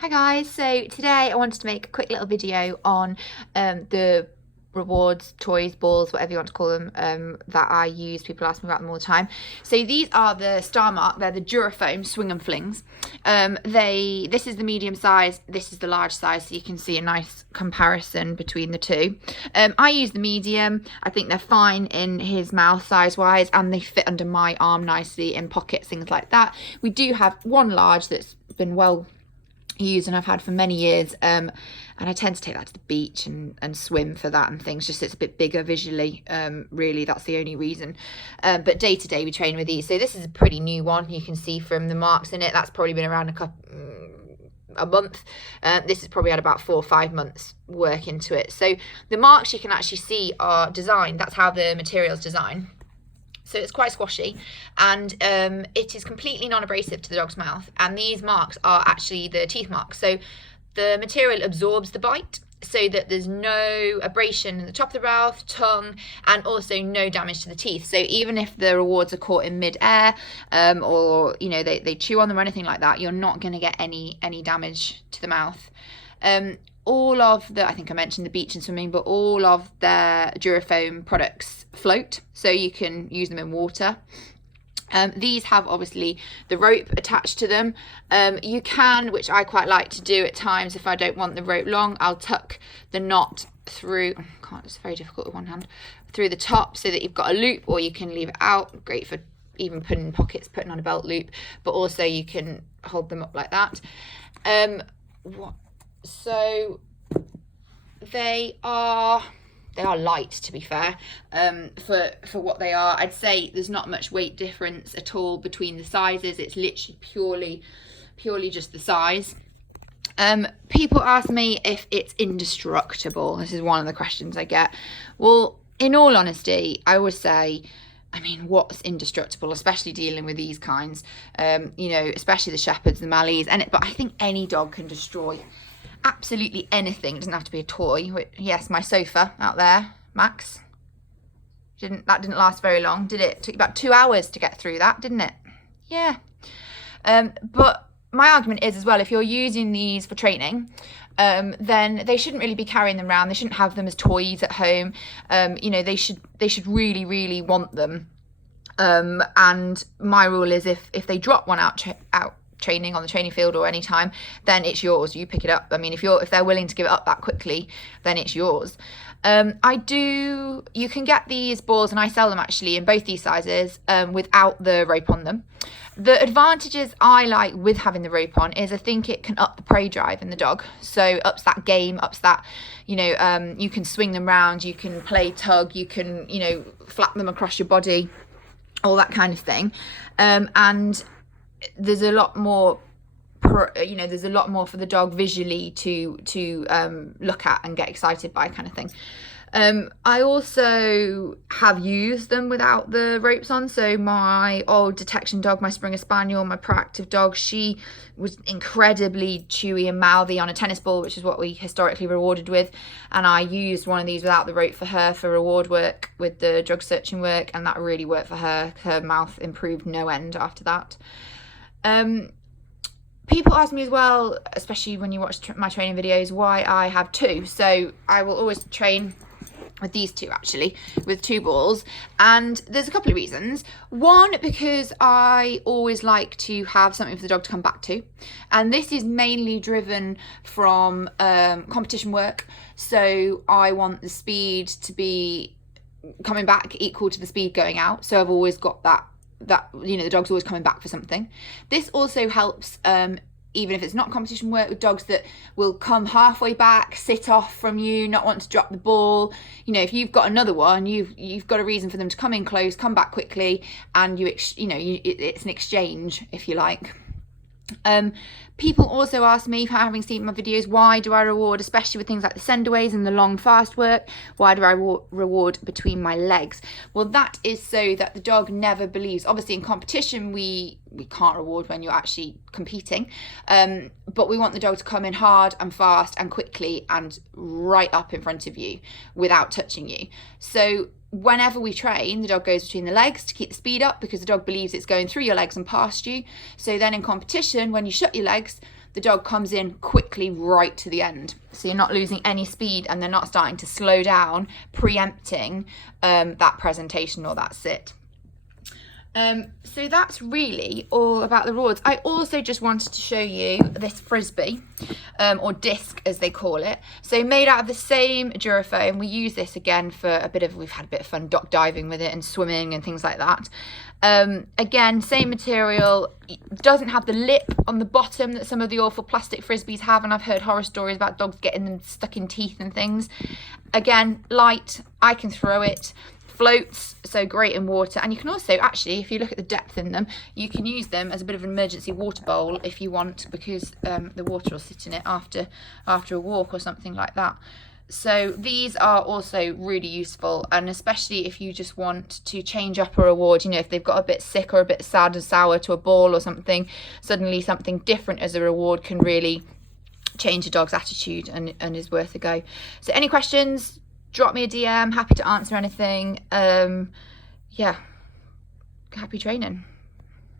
Hi guys, so today I wanted to make a quick little video on the rewards, toys, balls, whatever you want to call them, that I use. People ask me about them all the time. So these are the Star Mark, they're the Durafoam Swing and Flings. This is the medium size, this is the large size, so you can see a nice comparison between the two. I use the medium. I think they're fine in his mouth size wise, and they fit under my arm nicely in pockets, things like that. We do have one large that's been well used and I've had for many years, and I tend to take that to the beach and swim for that and things, just it's a bit bigger visually, really, that's the only reason. But day to day we train with these. So this is a pretty new one, you can see from the marks in it, that's probably been around a month. This has probably had about 4 or 5 months work into it. So the marks you can actually see are designed, that's how the material is designed. So it's quite squashy, and it is completely non-abrasive to the dog's mouth, and these marks are actually the teeth marks. So the material absorbs the bite so that there's no abrasion in the top of the mouth, tongue, and also no damage to the teeth. So even if the rewards are caught in mid-air, or you know they chew on them or anything like that, you're not going to get any damage to the mouth. All of the, I think I mentioned the beach and swimming, but all of their Durafoam products float, so you can use them in water. These have obviously the rope attached to them. You can, which I quite like to do at times if I don't want the rope long, I'll tuck the knot through, it's very difficult with one hand, through the top so that you've got a loop, or you can leave it out. Great for even putting in pockets, putting on a belt loop, but also you can hold them up like that. So they are light, to be fair, for what they are. I'd say there's not much weight difference at all between the sizes. It's literally purely just the size. People ask me if it's indestructible. This is one of the questions I get. Well, in all honesty, I would say, I mean, what's indestructible, especially dealing with these kinds, you know, especially the Shepherds, the Mallees, but I think any dog can destroy absolutely anything. It doesn't have to be a toy. Yes, my sofa out there, Max, that didn't last very long, did it? It took about 2 hours to get through that, didn't it? Yeah. But my argument is as well, if you're using these for training, then they shouldn't really be carrying them around. They shouldn't have them as toys at home. You know, they should really want them. And my rule is if they drop one out training on the training field or any time, then it's yours. You pick it up. I mean, if they're willing to give it up that quickly, then it's yours. You can get these balls, and I sell them actually in both these sizes, without the rope on them. The advantages I like with having the rope on is I think it can up the prey drive in the dog. So ups that game, ups that, you know, you can swing them round, you can play tug, you can, you know, flap them across your body, all that kind of thing. And there's a lot more, you know, there's a lot more for the dog visually to look at and get excited by, kind of thing. I also have used them without the ropes on. So my old detection dog, my Springer Spaniel, my proactive dog, she was incredibly chewy and mouthy on a tennis ball, which is what we historically rewarded with. And I used one of these without the rope for her for reward work with the drug searching work, and that really worked for her. Her mouth improved no end after that. People ask me as well, especially when you watch my training videos, why I have two. So I will always train with these two, actually, with 2 balls, and there's a couple of reasons. One, because I always like to have something for the dog to come back to, and this is mainly driven from competition work. So I want the speed to be coming back equal to the speed going out, so I've always got that, you know, the dog's always coming back for something. This also helps, even if it's not competition work, with dogs that will come halfway back, sit off from you, not want to drop the ball. You know, if you've got another one, you've got a reason for them to come in close, come back quickly, and it's an exchange, if you like. People also ask me, having seen my videos, why do I reward, especially with things like the sendaways and the long fast work, why do I reward between my legs? Well, that is so that the dog never believes, obviously in competition we can't reward when you're actually competing, but we want the dog to come in hard and fast and quickly and right up in front of you without touching you. So whenever we train, the dog goes between the legs to keep the speed up, because the dog believes it's going through your legs and past you. So then in competition, when you shut your legs, the dog comes in quickly right to the end. So you're not losing any speed and they're not starting to slow down, preempting that presentation or that sit. So that's really all about the rewards. I also just wanted to show you this frisbee, or disc as they call it. So made out of the same Durafoam. We use this again for we've had a bit of fun dock diving with it and swimming and things like that. Again, same material, doesn't have the lip on the bottom that some of the awful plastic frisbees have, and I've heard horror stories about dogs getting them stuck in teeth and things. Again, light, I can throw it. Floats, so great in water, and you can also actually, if you look at the depth in them, you can use them as a bit of an emergency water bowl if you want, because the water will sit in it after a walk or something like that. So these are also really useful, and especially if you just want to change up a reward, you know, if they've got a bit sick or a bit sad and sour to a ball or something, suddenly something different as a reward can really change a dog's attitude and is worth a go. So any questions, drop me a DM, happy to answer anything. Yeah, happy training.